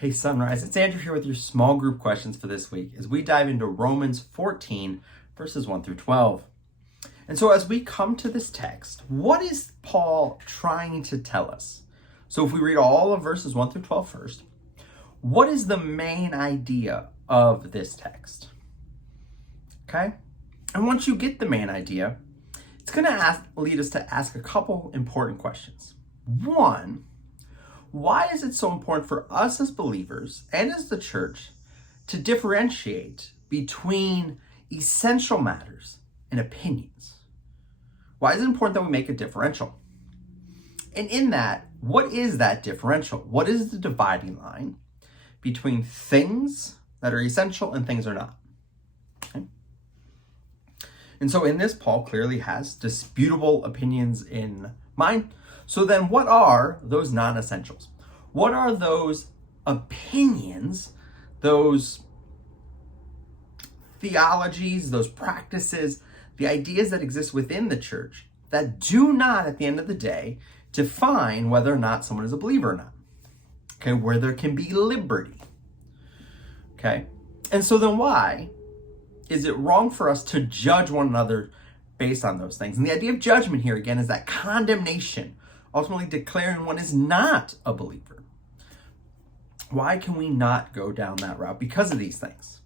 Hey Sunrise, it's Andrew here with your small group questions for this week as we dive into Romans 14 verses 1 through 12. And so as we come to this text, what is Paul trying to tell us? So if we read all of verses 1 through 12 first, what is the main idea of this text? Okay? And once you get the main idea, it's going to lead us to ask a couple important questions. One, why is it so important for us as believers and as the church to differentiate between essential matters and opinions? Why is it important that we make a differential? And in that, what is that differential? What is the dividing line between things that are essential and things are not? Okay. And so in this, Paul clearly has disputable opinions in mind. So then what are those non-essentials? What are those opinions, those theologies, those practices, the ideas that exist within the church that do not, at the end of the day, define whether or not someone is a believer or not? Okay, where there can be liberty. Okay, and so then why is it wrong for us to judge one another based on those things? And the idea of judgment here, again, is that condemnation, ultimately declaring one is not a believer. Why can we not go down that route? Because of these things.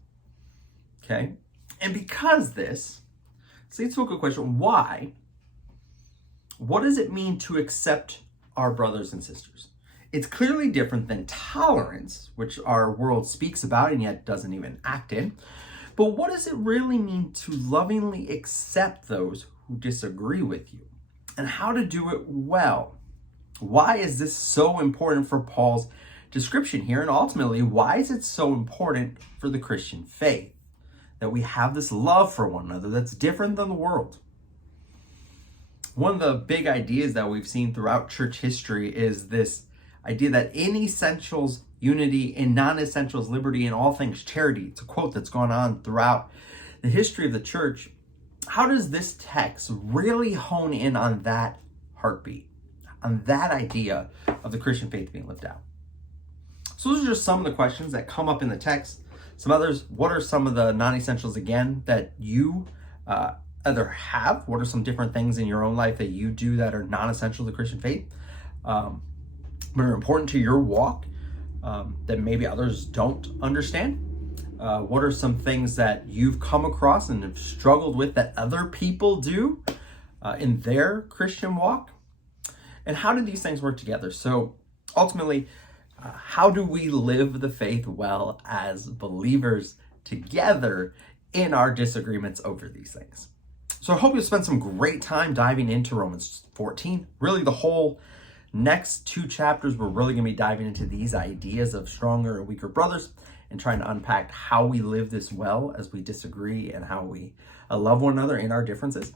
Okay? And because this leads to a good question. Why? What does it mean to accept our brothers and sisters? It's clearly different than tolerance, which our world speaks about and yet doesn't even act in. But what does it really mean to lovingly accept those who disagree with you? And how to do it well? Why is this so important for Paul's description here? And ultimately, why is it so important for the Christian faith that we have this love for one another that's different than the world? One of the big ideas that we've seen throughout church history is this idea that in essentials, unity, in non-essentials, liberty, in all things, charity. It's a quote that's gone on throughout the history of the church. How does this text really hone in on that heartbeat, on that idea of the Christian faith being lived out? So those are just some of the questions that come up in the text. Some others, what are some of the non-essentials, again, that you either have? What are some different things in your own life that you do that are non-essential to the Christian faith, but are important to your walk, that maybe others don't understand? What are some things that you've come across and have struggled with that other people do in their Christian walk? And how do these things work together? So ultimately, how do we live the faith well as believers together in our disagreements over these things? So I hope you'll spend some great time diving into Romans 14. Really, the whole next two chapters, we're really going to be diving into these ideas of stronger and weaker brothers and trying to unpack how we live this well as we disagree and how we love one another in our differences.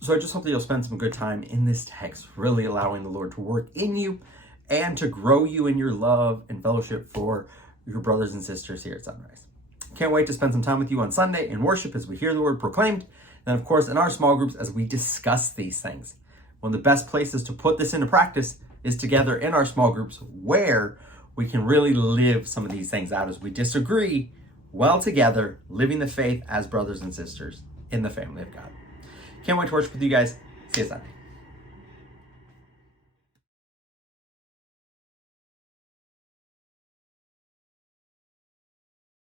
So I just hope that you'll spend some good time in this text, really allowing the Lord to work in you and to grow you in your love and fellowship for your brothers and sisters here at Sunrise. Can't wait to spend some time with you on Sunday in worship as we hear the word proclaimed. And of course, in our small groups as we discuss these things. One of the best places to put this into practice is together in our small groups where we can really live some of these things out as we disagree well together, living the faith as brothers and sisters in the family of God. Can't wait to worship with you guys. See you Sunday.